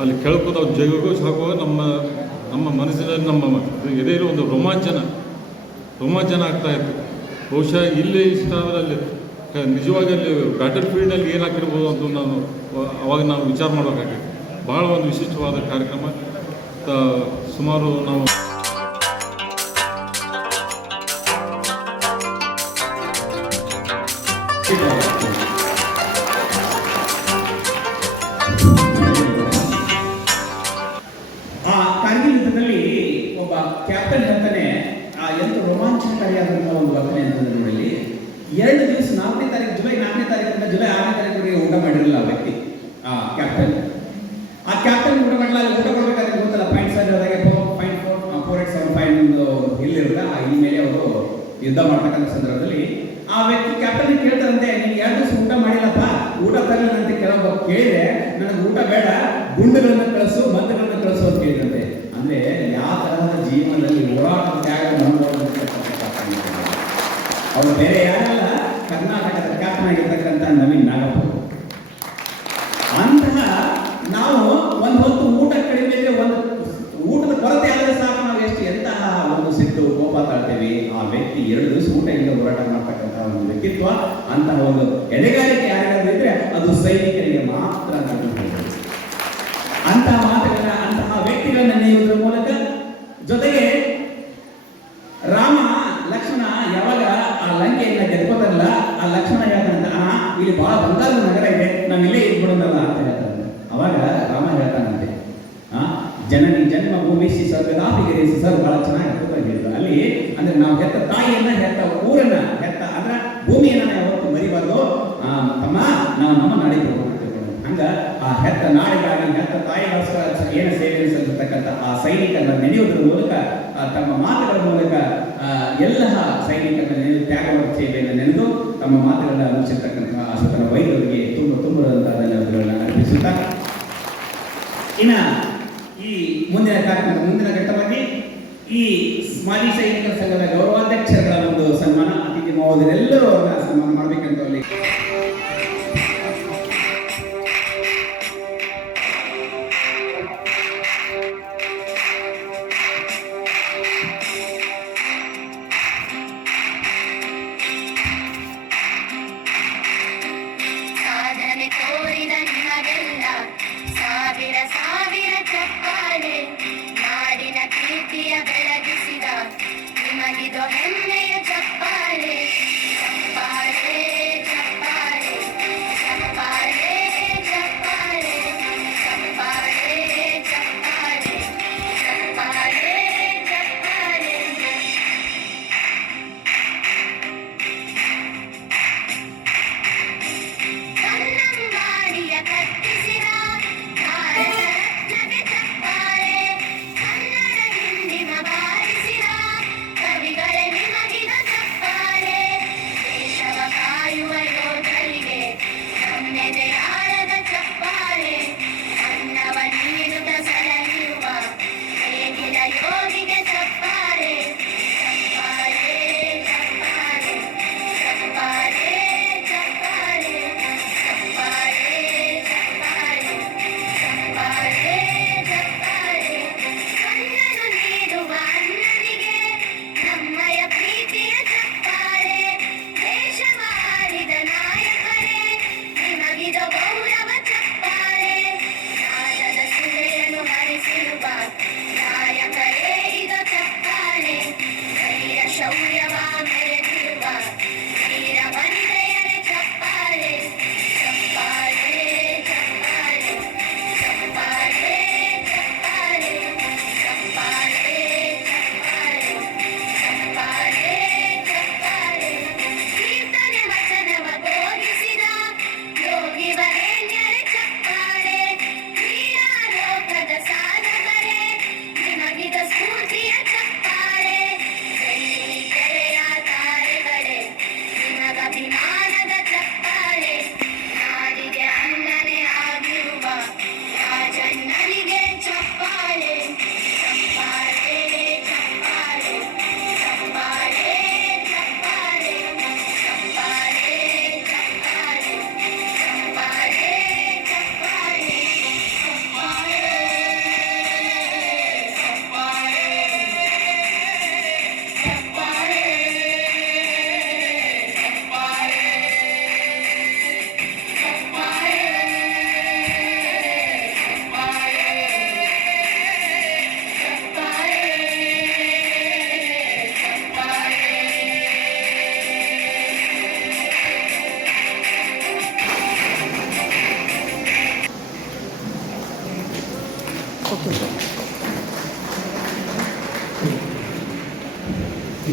ಅಲ್ಲಿ ಕೇಳ್ಕೋತ ಅವ್ರು ಜಗಗೋಶ ಹಾಕುವಾಗ ನಮ್ಮ ನಮ್ಮ ಮನಸ್ಸಿನಲ್ಲಿ ನಮ್ಮ ಎದೆಯಲ್ಲಿ ಒಂದು ರೋಮಾಂಚನ ರೋಮಾಂಚನ ಆಗ್ತಾ ಇತ್ತು. ಬಹುಶಃ ಇಲ್ಲಿ ಇಷ್ಟ ಆದರೆ ಅಲ್ಲಿ ನಿಜವಾಗಿ ಅಲ್ಲಿ ಬ್ಯಾಟಲ್ ಫೀಲ್ಡಲ್ಲಿ ಏನು ಹಾಕಿರ್ಬೋದು ಅಂತ ನಾನು ಅವ- ಅವಾಗ ನಾವು ವಿಚಾರ ಮಾಡಬೇಕಾಗಿತ್ತು. ಭಾಳ ಒಂದು ವಿಶಿಷ್ಟವಾದ ಕಾರ್ಯಕ್ರಮ. ಸುಮಾರು ನಾವು ಆ ಎರಡು ದಿವಸ ನಾಲ್ಕನೇ ತಾರೀಕು, ಜುಲೈ ನಾಲ್ಕನೇ ತಾರೀಕಿಂದ ಜುಲೈ ಆರನೇ ತಾರೀಕು ಊಟ ಮಾಡಿರಲಿಲ್ಲ ಆ ವ್ಯಕ್ತಿ, ಆ ಕ್ಯಾಪ್ಟನ್ ಆ ಕ್ಯಾಪ್ಟನ್ ಊಟ ಮಾಡಲ್ಲ ಊಟ ಕೊಡ್ಬೇಕಾದ್ರೆ ಗೊತ್ತಲ್ಲ point seven ಅದಾಗೆ point four four eight seven five ಒಂದು ಇಲ್ಲಿ ಇರುತ್ತೆ ಆ ಇಲ್ಲಿ ಮೇಲೆ ಅವರು ಯುದ್ಧ ಮಾಡ್ತಕ್ಕಂಥ ಸಂದರ್ಭದಲ್ಲಿ ಆ ವ್ಯಕ್ತಿ ಕ್ಯಾಪ್ಟನ್ ಕೇಳ್ತಾರಂತೆ, ನೀನು ಎರಡು ದಿವಸ ಊಟ ಮಾಡಿಲ್ಲಪ್ಪ, ಊಟ ತರಲಿಲ್ಲ ಅಂತ ಕೆಲವೊಬ್ಬ ಕೇಳಿದೆ ನನಗೆ ಊಟ ಬೇಡ, ಗುಂಡುಗಳನ್ನ ಕಳಿಸು ಮದ್ದುಗಳನ್ನ ಕಳಿಸು ಅಂತ ಕೇಳಿದಂತೆ ಅಂದ್ರೆ ಯಾವ ತರಹದ ಜೀವನದಲ್ಲಿ ಹೋರಾಟ ತ್ಯಾಗ ಅವರು ಬೇರೆ ಯಾರಲ್ಲ ಕರ್ನಾಟಕದ ಕ್ಯಾಪ್ಟನ್ ಆಗಿರ್ತಕ್ಕಂಥ ನವೀನ್ ನಾಗಪ್ಪ ಅಂತಹ ನಾವು ಒಂದು ಹೊತ್ತು ಊಟ ಕಡಿಮೆ ಇದ್ರೆ ಒಂದು ಊಟದ ಕೊರತೆ ಆದರೆ ಸಾಕು ನಾವು ಎಷ್ಟು ಎಂತಹ ಒಂದು ಸಿಟ್ಟು ಕೋಪ ತಾಳ್ತೇವೆ ಆ ವ್ಯಕ್ತಿ ಎರಡು ದಿವಸ ಊಟ ಇಲ್ಲದೆ ಹೋರಾಟ ಮಾಡ್ತಕ್ಕಂಥ ಒಂದು ವ್ಯಕ್ತಿತ್ವ ಅಂತಹ ಒಂದು ಎದೆಗಾರಿಕೆ ಯಾರಿಗಾದ್ರೂ ಅದು ಸೈನಿಕರಿಗೆ ಮಾತ್ರ ಅಂತ. ಅಂತಹ ಮಾತುಗಳನ್ನ ಅಂತಹ ವ್ಯಕ್ತಿಗಳನ್ನ ನೆನೆಯುವುದರ ಮೂಲಕ ಜೊತೆಗೆ ರಾಮ, ಲಕ್ಷ್ಮಣ ಯಾವಾಗ ಆ ಲಂಕೆಯನ್ನ ಗೆದ್ಕೋತಾರಲ್ಲ, ಆ ಲಕ್ಷ್ಮಣ ಹೇಳ್ತಾನಂತ ಇಲ್ಲಿ ಬಹಳ ಬಂಗಾರದ ನಗರ ಇದೆ, ನಾವು ಇಲ್ಲೇ ಇದ್ಬಿಡೋದಲ್ಲ ಅಂತ ಹೇಳ್ತಾನೆ ಅವಾಗ ರಾಮ ಹೇಳ್ತಾನಂತೆ, ಆ, ಜನನಿ ಜನ್ಮ ಭೂಮಿ ಸ್ವರ್ಗದಾಪಿಗೆ ಸರ್ ಬಹಳ ಚೆನ್ನಾಗಿ ಅಲ್ಲಿ ಅಂದ್ರೆ ನಾವು ಹೆತ್ತ ತಾಯಿಯನ್ನ ಹೆತ್ತ ಅಂದ್ರೆ ಭೂಮಿಯನ್ನ ನಾವು ಯಾವತ್ತು ಮರಿಬಾರ್ದು ಆ, ತಮ್ಮ ನಾವು ನಮ್ಮ ನಾಡಿಗೆ ಹೋಗೋಣ ಅಂತ ಹೇಳ್ಕೊಂಡು. ಹಂಗ ಆ ಹೆತ್ತ ನಾಡಿಗಾಗಿ ಹೆತ್ತ ತಾಯಿಗೋಸ್ಕರ ಏನು ಸೇವೆ ಸಲ್ಲಿಸತಕ್ಕಂಥ ಆ ಸೈನಿಕರನ್ನ ನೆನೆಯುವುದರ ಮೂಲಕ ತಮ್ಮ ಮಾತುಗಳ ಮೂಲಕ ಎಲ್ಲ ಸೈನಿಕರನ್ನ ನೆನೆ ತ್ಯಾಗ ಸೇವೆಯನ್ನು ನೆನೆದು ತಮ್ಮ ಮಾತುಗಳನ್ನ ಆ ಅಶೋಕನ ವೈದ್ಯರಿಗೆ ತುಂಬ ತುಂಬದಂತಹ ಧನ್ಯವಾದಗಳನ್ನ ಅರ್ಪಿಸುತ್ತಾ. ಇನ್ನ ಈ ಮುಂದಿನ ಕಾರ್ಯಕ್ರಮದ ಮುಂದಿನ ಘಟ್ಟವಾಗಿ ಈ ಮಾಜಿ ಸೈನಿಕರ ಸಂಘದ ಗೌರವಾಧ್ಯಕ್ಷರುಗಳ ಒಂದು ಸನ್ಮಾನ, ಅತಿಥಿ ಮಹೋದರೆಲ್ಲರೂ ಅವರನ್ನ ಸನ್ಮಾನ ಮಾಡಬೇಕಂತ ಅಲ್ಲಿ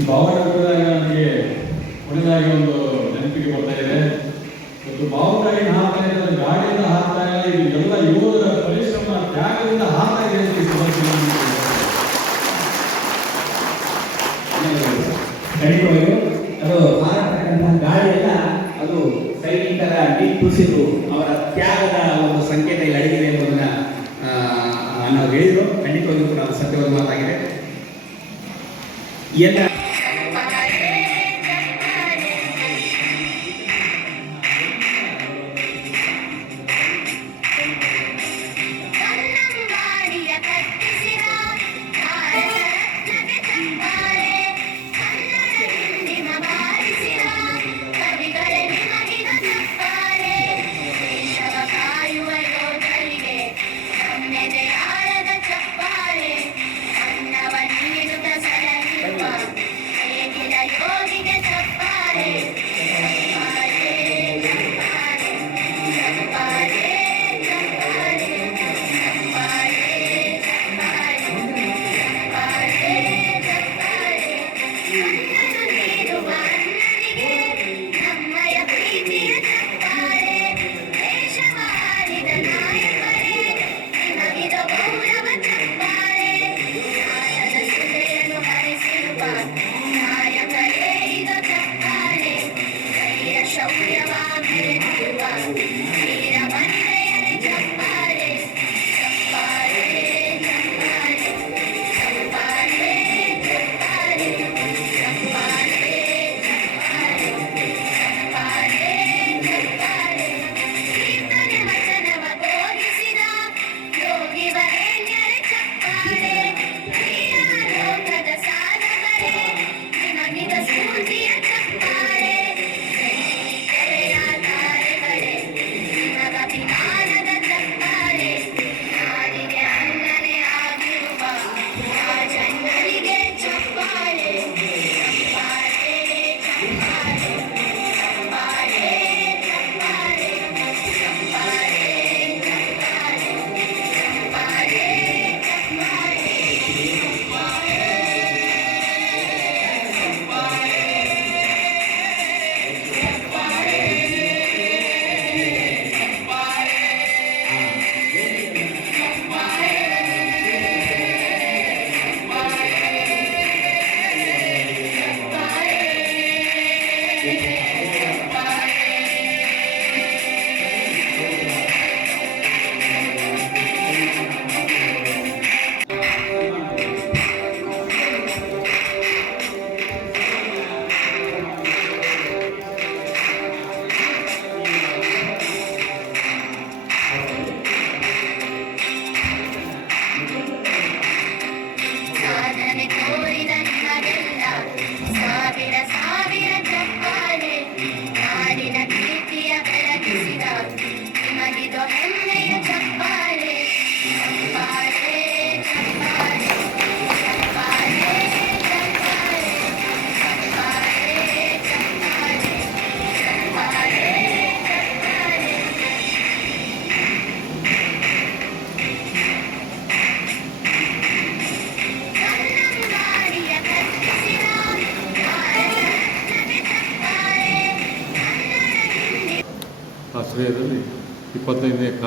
ಈ ನಮಗೆ ನನಗೆ ಒಳ್ಳೆದಾಗಿ ಒಂದು ನೆನಪಿಗೆ ಬರ್ತಾ ಇದೆ. ಮತ್ತು ಬಾವುಟಗೆ ಹಾಕ್ತಾ ಇದೆ ಗಾಡಿಯಿಂದ ಹಾಕ್ತಾ ಇಲ್ಲ ಇದು ಎಲ್ಲ ಯೋಧರ ಪರಿಶ್ರಮ ತ್ಯಾಗದಿಂದ ಹಾಕ್ತಾ ಇದೆ ಅಂತ ಸಮಸ್ಯೆ ಖಂಡಿತವಾಗಿ ಅದು ಹಾರತಕ್ಕಂತಹ ಗಾಳಿ ಎಲ್ಲ ಅದು ಸೈನಿಕರ ನಿಟ್ಟುಸಿರು ಅವರ ತ್ಯಾಗದ ಒಂದು ಸಂಕೇತ ಇಲ್ಲಿ ಅಡಗಿದೆ ಎಂಬುದನ್ನ ನಾವು ಹೇಳಿದ್ರು. ಖಂಡಿತವಾಗಿಯೂ ಕೂಡ ಸತ್ಯವಾದ ಮಾತಾಗಿದೆ. ಎಲ್ಲ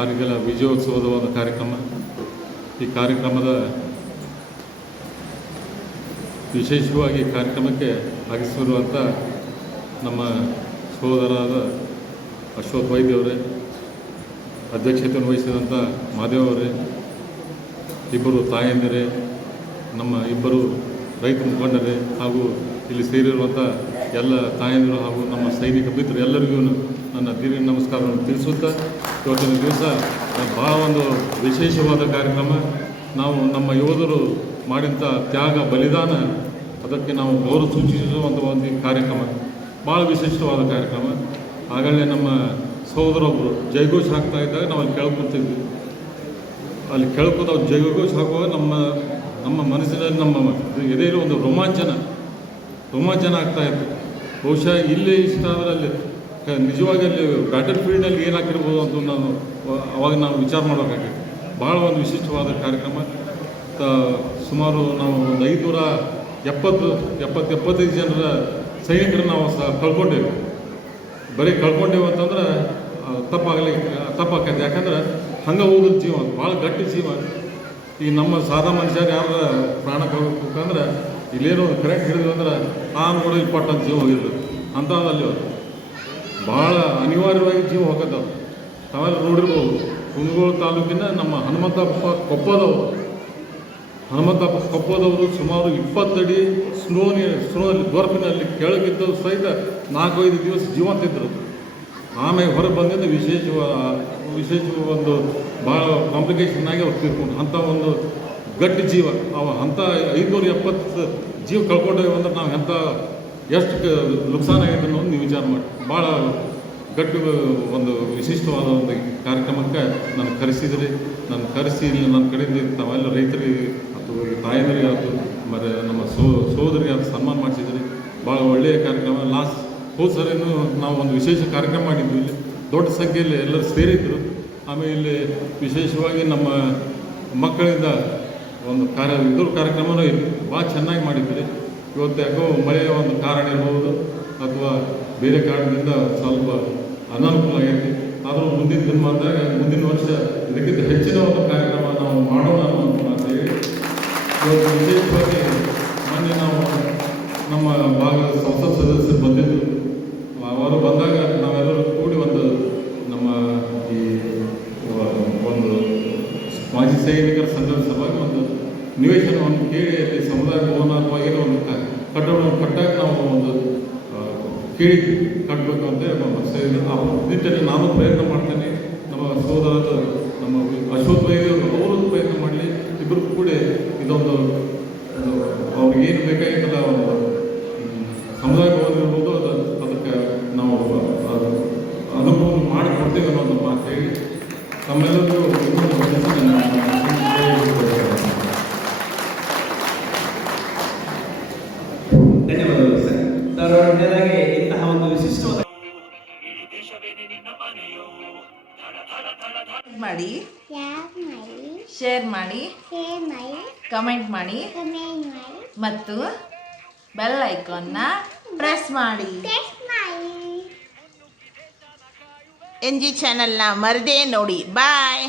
ಕಾರ್ಗಿಲ ವಿಜಯೋತ್ಸವದ ಒಂದು ಕಾರ್ಯಕ್ರಮ. ಈ ಕಾರ್ಯಕ್ರಮದ ವಿಶೇಷವಾಗಿ ಕಾರ್ಯಕ್ರಮಕ್ಕೆ ಆಗಮಿಸಿರುವಂಥ ನಮ್ಮ ಸಹೋದರಾದ ಅಶೋಕ್ ವೈದ್ಯವರೇ ಅಧ್ಯಕ್ಷತೆಯನ್ನು ವಹಿಸಿದಂಥ ಮಾದೇವ್ ಅವರೇ, ಇಬ್ಬರು ತಾಯಂದಿರೇ, ನಮ್ಮ ಇಬ್ಬರು ರೈತ ಮುಖಂಡರೇ ಹಾಗೂ ಇಲ್ಲಿ ಸೇರಿರುವಂಥ ಎಲ್ಲ ತಾಯಂದಿರು ಹಾಗೂ ನಮ್ಮ ಸೈನಿಕ ಮಿತ್ರರು ಎಲ್ಲರಿಗೂ ನನ್ನ ದೀರ್ಘ ನಮಸ್ಕಾರವನ್ನು ತಿಳಿಸುತ್ತಾ, ಇವತ್ತಿನ ದಿವಸ ಭಾಳ ಒಂದು ವಿಶೇಷವಾದ ಕಾರ್ಯಕ್ರಮ. ನಾವು ನಮ್ಮ ಯೋಧರು ಮಾಡಿದಂಥ ತ್ಯಾಗ, ಬಲಿದಾನ, ಅದಕ್ಕೆ ನಾವು ಗೌರವ ಸೂಚಿಸುವಂಥ ಒಂದು ಕಾರ್ಯಕ್ರಮ. ಭಾಳ ವಿಶಿಷ್ಟವಾದ ಕಾರ್ಯಕ್ರಮ. ಆಗಲೇ ನಮ್ಮ ಸಹೋದರೊಬ್ಬರು ಜೈಘೋಷ್ ಹಾಕ್ತಾ ಇದ್ದಾಗ ನಾವು ಅಲ್ಲಿ ಕೇಳ್ಕೊತಿದ್ವಿ. ಅಲ್ಲಿ ಕೇಳ್ಕೊತ ಜೈಘೋಷ್ ಹಾಕುವಾಗ ನಮ್ಮ ನಮ್ಮ ಮನಸ್ಸಿನಲ್ಲಿ ನಮ್ಮ ಎದೆಯಲ್ಲಿ ಒಂದು ರೋಮಾಂಚನ ರೋಮಾಂಚನ ಆಗ್ತಾ ಇತ್ತು. ಬಹುಶಃ ಇಲ್ಲಿ ಇಷ್ಟ ಅಲ್ಲಿ ನಿಜವಾಗಿ ಅಲ್ಲಿ ಬ್ಯಾಟಲ್ ಫೀಲ್ಡಲ್ಲಿ ಏನಾಗಿರ್ಬೋದು ಅಂತ ನಾನು ಅವಾಗ ನಾವು ವಿಚಾರ ಮಾಡಬೇಕಾಗಿತ್ತು ಭಾಳ ಒಂದು ವಿಶಿಷ್ಟವಾದ ಕಾರ್ಯಕ್ರಮ. ತ- ಸುಮಾರು ನಾವು ಒಂದು ಐದುನೂರ ಎಪ್ಪತ್ತು ಎಪ್ಪತ್ತು, ಎಪ್ಪತ್ತೈದು ಜನರ ಸೈನಿಕರು ನಾವು ಸಹ ಕಳ್ಕೊಂಡೇವೆ. ಬರೀ ಕಳ್ಕೊಂಡೇವು ಅಂತಂದ್ರೆ ತಪ್ಪಾಗಲಿ ತಪ್ಪಾಕೈತೆ ಯಾಕಂದ್ರೆ ಹಂಗೆ ಹೋಗೋದು ಜೀವ ಭಾಳ ಗಟ್ಟಿ ಜೀವ ಈ ನಮ್ಮ ಸಾದಾ ಮನುಷ್ಯರು ಯಾರು ಪ್ರಾಣ ಹೋಗ್ಬೇಕಂದ್ರೆ ಇಲ್ಲೇನೋ ಕರೆಕ್ಟ್ ಹಿಡಿದ್ರು ಅಂದ್ರೆ, ಆ ಕೂಡ ಪಟ್ಟಂತ ಜೀವ ಹೋಗಿರ್ಬೇಕು ಅಂತ ಅಲ್ಲಿ ಭಾಳ ಅನಿವಾರ್ಯವಾಗಿ ಜೀವ ಹೋಗೋದು ತಾವೆಲ್ಲ ನೋಡಿರ್ಬೋದು, ಕುಂದಗೋಳ ತಾಲೂಕಿನ ನಮ್ಮ ಹನುಮಂತಪ್ಪ ಕೊಪ್ಪದವರು. ಹನುಮಂತಪ್ಪ ಕೊಪ್ಪದವರು ಸುಮಾರು ಇಪ್ಪತ್ತಡಿ ಸ್ನೋನಿ ಸ್ನೋನಲ್ಲಿ ಬರ್ಫಿನಲ್ಲಿ ಕೆಳಗಿದ್ದು ಸಹಿತ ನಾಲ್ಕೈದು ದಿವಸ ಜೀವಂತಿದ್ರು ಆಮೇಲೆ ಹೊರಗೆ ಬಂದಿದ್ದು ವಿಶೇಷ ವಿಶೇಷ ಒಂದು ಭಾಳ ಕಾಂಪ್ಲಿಕೇಶನ್ ಆಗಿ ಅವ್ರು ತೀರ್ಕೊಂಡು ಅಂಥ ಒಂದು ಗಟ್ಟಿ ಜೀವ. ಅವ ಅಂಥ ಐದುನೂರ ಎಪ್ಪತ್ತು ಜೀವ ಕಳ್ಕೊಂಡೇವೆ ಅಂದ್ರೆ ನಾವು ಎಂಥ ಎಷ್ಟು ನುಕ್ಸಾನ ಆಗಿದೆ ಅನ್ನೋದು ನೀವು ವಿಚಾರ ಮಾಡಿ. ಭಾಳ ಗಟ್ಟಿ ಒಂದು ವಿಶಿಷ್ಟವಾದ ಒಂದು ಕಾರ್ಯಕ್ರಮಕ್ಕೆ ನಾನು ಕರೆಸಿದ್ರಿ. ನಾನು ಕರೆಸಿ ಇಲ್ಲಿ ನನ್ನ ಕಡೆಯಿಂದ ತಾವೆಲ್ಲ ರೈತರಿಗೆ ಅಥವಾ ತಾಯಂದರಿಗೆ ಆಯಿತು ಮತ್ತು ನಮ್ಮ ಸೋ ಸೋದರಿಗೆ ಅದು ಸನ್ಮಾನ ಮಾಡಿಸಿದ್ರಿ. ಭಾಳ ಒಳ್ಳೆಯ ಕಾರ್ಯಕ್ರಮ. ಲಾಸ್ಟ್ ಹೋದ ಸರಿನೂ ನಾವು ಒಂದು ವಿಶೇಷ ಕಾರ್ಯಕ್ರಮ ಮಾಡಿದ್ವಿ ಇಲ್ಲಿ. ದೊಡ್ಡ ಸಂಖ್ಯೆಯಲ್ಲಿ ಎಲ್ಲರೂ ಸೇರಿದ್ದರು ಆಮೇಲೆ ಇಲ್ಲಿ ವಿಶೇಷವಾಗಿ ನಮ್ಮ ಮಕ್ಕಳಿಂದ ಒಂದು ಕಾರ್ಯ ಇದ್ರ ಕಾರ್ಯಕ್ರಮನೂ ಇಲ್ಲಿ ಭಾಳ ಚೆನ್ನಾಗಿ ಮಾಡಿದ್ರಿ. ಇವತ್ತು ಯಾಕೋ ಮಳೆಯ ಒಂದು ಕಾರಣ ಇರಬಹುದು ಅಥವಾ ಬೇರೆ ಕಾರಣದಿಂದ ಸ್ವಲ್ಪ ಅನಾನುಕೂಲ ಆಗೈತಿ. ಆದರೂ ಮುಂದಿನ ದಿನಮಾನದಾಗ ಮುಂದಿನ ವರ್ಷ ಇದಕ್ಕಿಂತ ಹೆಚ್ಚಿನ ಒಂದು ಕಾರ್ಯಕ್ರಮ ನಾವು ಮಾಡೋಣ ಅನ್ನೋ ಮಾತು ಹೇಳಿ ಇವತ್ತು ವಿಶೇಷವಾಗಿ ಮೊನ್ನೆ ನಾವು ನಮ್ಮ ಭಾಗದ ಸಂಸತ್ ಸದಸ್ಯರು ಬಂದಿದ್ದರು ಅವರು ಬಂದಾಗ ನಾವೆಲ್ಲರೂ ಕೂಡಿ ಒಂದು ನಮ್ಮ ಈ ವ- ಒಂದು ಮಾಜಿ ಸೈನಿಕರ ಸಂಘದ ಸಲುವಾಗಿ ಒಂದು ನಿವೇಶನವನ್ನು ಕೇಳಿ ಅಲ್ಲಿ ಸಮುದಾಯ ಭವನ ಅಥವಾ ಏನೋ ಒಂದು ಕ- ಕಟ್ಟಡವನ್ನು ಕಟ್ಟಾಗ ನಾವು ಒಂದು ಆ, ಕೇಳಿ ಕಟ್ಟಬೇಕು ಅಂತ ನಮ್ಮ ನಿಟ್ಟಿನಲ್ಲಿ ನಾನು ಪ್ರಯತ್ನ ಮಾಡ್ತೇನೆ. ನಮ್ಮ ಸೋದರ ನಮ್ಮ ಅಶೋಕ್ ಭೈಯವರು ಅವರು ಪ್ರಯತ್ನ ಮಾಡಲಿ. ಇಬ್ಬರು ಕೂಡ ಇದೊಂದು ಅವ್ರಿಗೆ ಏನು ಬೇಕಾಗಿತ್ತಲ್ಲ ಒಂದು ಸಮುದಾಯ ಭವನ ಇರ್ಬೋದು ಅದು ಅದಕ್ಕೆ ನಾವು ಅದು ಅನುಭವ ಮಾಡಿಕೊಡ್ತೇವೆ ಅನ್ನೋದು ಮಾತು ಹೇಳಿ. ತಮ್ಮೆಲ್ಲರಿಗೂ. ಧನ್ಯವಾದಗಳು ಸರ್. ಸರ್, ಒಳ್ಳೆಯದಾಗಿ ಇಂತಹ ಒಂದು ವಿಶಿಷ್ಟವಾದ ಮಾಡಿ ಶೇರ್ ಮಾಡಿ? ಕಮೆಂಟ್ ಮಾಡಿ ಮತ್ತು ಬೆಲ್ ಐಕಾನ್ನ ಪ್ರೆಸ್ ಮಾಡಿ. ಎನ್ ಜಿ ಚಾನಲ್ನ ಮರದೇ ನೋಡಿ. ಬಾಯ್